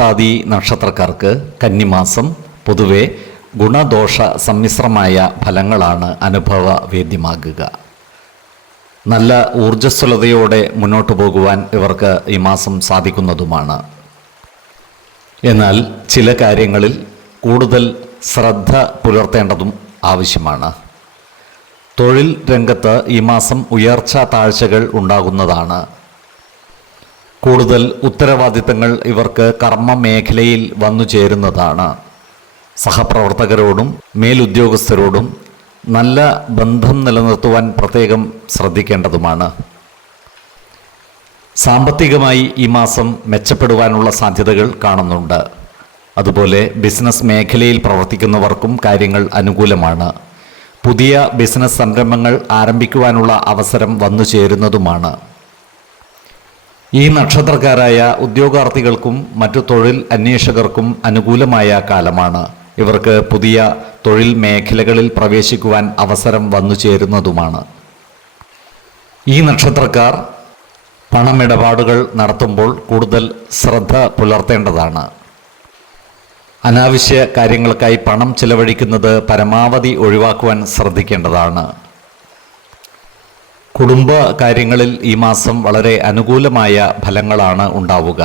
പൂരുരുട്ടാതി നക്ഷത്രക്കാർക്ക് കന്നിമാസം പൊതുവെ ഗുണദോഷ സമ്മിശ്രമായ ഫലങ്ങളാണ് അനുഭവവേദ്യമാകുക നല്ല ഊർജസ്വലതയോടെ മുന്നോട്ടു പോകുവാൻ ഇവർക്ക് ഈ മാസം സാധിക്കുന്നതുമാണ്. എന്നാൽ ചില കാര്യങ്ങളിൽ കൂടുതൽ ശ്രദ്ധ പുലർത്തേണ്ടതും ആവശ്യമാണ്. തൊഴിൽ രംഗത്ത് ഈ മാസം ഉയർച്ച താഴ്ചകൾ ഉണ്ടാകുന്നതാണ് കൂടുതൽ ഉത്തരവാദിത്തങ്ങൾ ഇവർക്ക് കർമ്മ മേഖലയിൽ വന്നു ചേരുന്നതാണ്. സഹപ്രവർത്തകരോടും മേലുദ്യോഗസ്ഥരോടും നല്ല ബന്ധം നിലനിർത്തുവാൻ പ്രത്യേകം ശ്രദ്ധിക്കേണ്ടതുമാണ്. സാമ്പത്തികമായി ഈ മാസം മെച്ചപ്പെടുവാനുള്ള സാധ്യതകൾ കാണുന്നുണ്ട്. അതുപോലെ ബിസിനസ് മേഖലയിൽ പ്രവർത്തിക്കുന്നവർക്കും കാര്യങ്ങൾ അനുകൂലമാണ്. പുതിയ ബിസിനസ് സംരംഭങ്ങൾ ആരംഭിക്കുവാനുള്ള അവസരം വന്നു ചേരുന്നതുമാണ്. ഈ നക്ഷത്രക്കാരായ ഉദ്യോഗാർത്ഥികൾക്കും മറ്റു തൊഴിൽ അന്വേഷകർക്കും അനുകൂലമായ കാലമാണ്. ഇവർക്ക് പുതിയ തൊഴിൽ മേഖലകളിൽ പ്രവേശിക്കുവാൻ അവസരം വന്നു ചേരുന്നതുമാണ്. ഈ നക്ഷത്രക്കാർ പണമിടപാടുകൾ നടത്തുമ്പോൾ കൂടുതൽ ശ്രദ്ധ പുലർത്തേണ്ടതാണ്. അനാവശ്യ കാര്യങ്ങൾക്കായി പണം ചിലവഴിക്കുന്നത് പരമാവധി ഒഴിവാക്കുവാൻ ശ്രദ്ധിക്കേണ്ടതാണ്. കുടുംബ കാര്യങ്ങളിൽ ഈ മാസം വളരെ അനുകൂലമായ ഫലങ്ങളാണ് ഉണ്ടാവുക.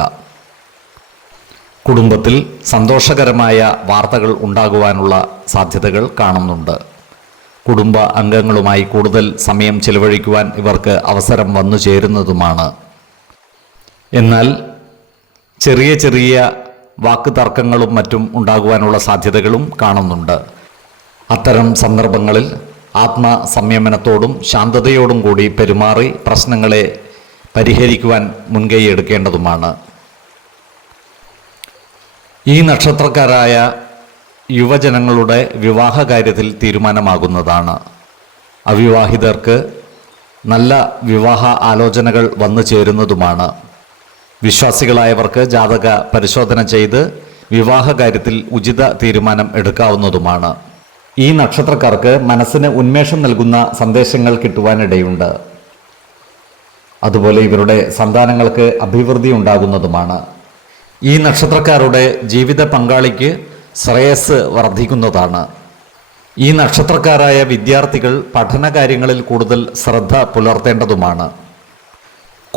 കുടുംബത്തിൽ സന്തോഷകരമായ വാർത്തകൾ ഉണ്ടാകുവാനുള്ള സാധ്യതകൾ കാണുന്നുണ്ട്. കുടുംബ അംഗങ്ങളുമായി കൂടുതൽ സമയം ചെലവഴിക്കുവാൻ ഇവർക്ക് അവസരം വന്നു ചേരുന്നതുമാണ്. എന്നാൽ ചെറിയ ചെറിയ വാക്ക് തർക്കങ്ങളും മറ്റും ഉണ്ടാകുവാനുള്ള സാധ്യതകളും കാണുന്നുണ്ട്. അത്തരം സന്ദർഭങ്ങളിൽ ആത്മസംയമനത്തോടും ശാന്തതയോടും കൂടി പെരുമാറി പ്രശ്നങ്ങളെ പരിഹരിക്കുവാൻ മുൻകൈ എടുക്കേണ്ടതുമാണ്. ഈ നക്ഷത്രക്കാരായ യുവജനങ്ങളുടെ വിവാഹ കാര്യത്തിൽ തീരുമാനമാകുന്നതാണ്. അവിവാഹിതർക്ക് നല്ല വിവാഹ ആലോചനകൾ വന്നു ചേരുന്നതുമാണ്. വിശ്വാസികളായവർക്ക് ജാതക പരിശോധന ചെയ്ത് വിവാഹ കാര്യത്തിൽ ഉചിത തീരുമാനം എടുക്കാവുന്നതുമാണ്. ഈ നക്ഷത്രക്കാർക്ക് മനസ്സിന് ഉന്മേഷം നൽകുന്ന സന്ദേശങ്ങൾ കിട്ടുവാനിടയുണ്ട്. അതുപോലെ ഇവരുടെ സന്താനങ്ങൾക്ക് അഭിവൃദ്ധി ഉണ്ടാകുന്നതുമാണ്. ഈ നക്ഷത്രക്കാരുടെ ജീവിത പങ്കാളിക്ക് ശ്രേയസ് വർദ്ധിക്കുന്നതാണ്. ഈ നക്ഷത്രക്കാരായ വിദ്യാർത്ഥികൾ പഠന കാര്യങ്ങളിൽ കൂടുതൽ ശ്രദ്ധ പുലർത്തേണ്ടതുമാണ്.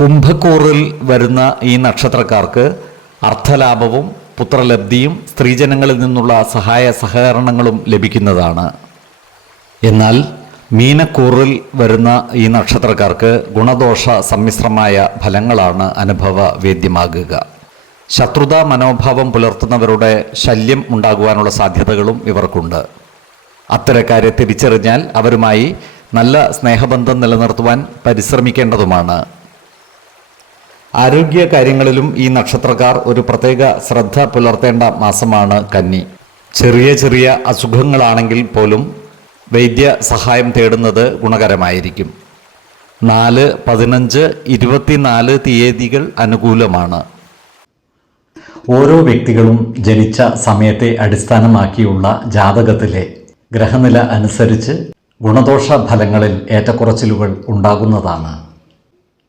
കുംഭക്കൂറിൽ വരുന്ന ഈ നക്ഷത്രക്കാർക്ക് അർത്ഥലാഭവും പുത്രലബ്ധിയും സ്ത്രീജനങ്ങളിൽ നിന്നുള്ള സഹായ സഹകരണങ്ങളും ലഭിക്കുന്നതാണ്. എന്നാൽ മീനക്കൂറിൽ വരുന്ന ഈ നക്ഷത്രക്കാർക്ക് ഗുണദോഷ സമ്മിശ്രമായ ഫലങ്ങളാണ് അനുഭവ വേദ്യമാകുക. ശത്രുതാ മനോഭാവം പുലർത്തുന്നവരുടെ ശല്യം ഉണ്ടാകുവാനുള്ള സാധ്യതകളും ഇവർക്കുണ്ട്. അത്തരക്കാരെ തിരിച്ചറിഞ്ഞാൽ അവരുമായി നല്ല സ്നേഹബന്ധം നിലനിർത്തുവാൻ പരിശ്രമിക്കേണ്ടതുമാണ്. ആരോഗ്യ കാര്യങ്ങളിലും ഈ നക്ഷത്രക്കാർ ഒരു പ്രത്യേക ശ്രദ്ധ പുലർത്തേണ്ട മാസമാണ് കന്നി. ചെറിയ ചെറിയ അസുഖങ്ങളാണെങ്കിൽ പോലും വൈദ്യ സഹായം തേടുന്നത് ഗുണകരമായിരിക്കും. നാല് പതിനഞ്ച് ഇരുപത്തിനാല് തീയതികൾ അനുകൂലമാണ്. ഓരോ വ്യക്തികളും ജനിച്ച സമയത്തെ അടിസ്ഥാനമാക്കിയുള്ള ജാതകത്തിലെ ഗ്രഹനില അനുസരിച്ച് ഗുണദോഷ ഫലങ്ങളിൽ ഏറ്റക്കുറച്ചിലുകൾ ഉണ്ടാകുന്നതാണ്.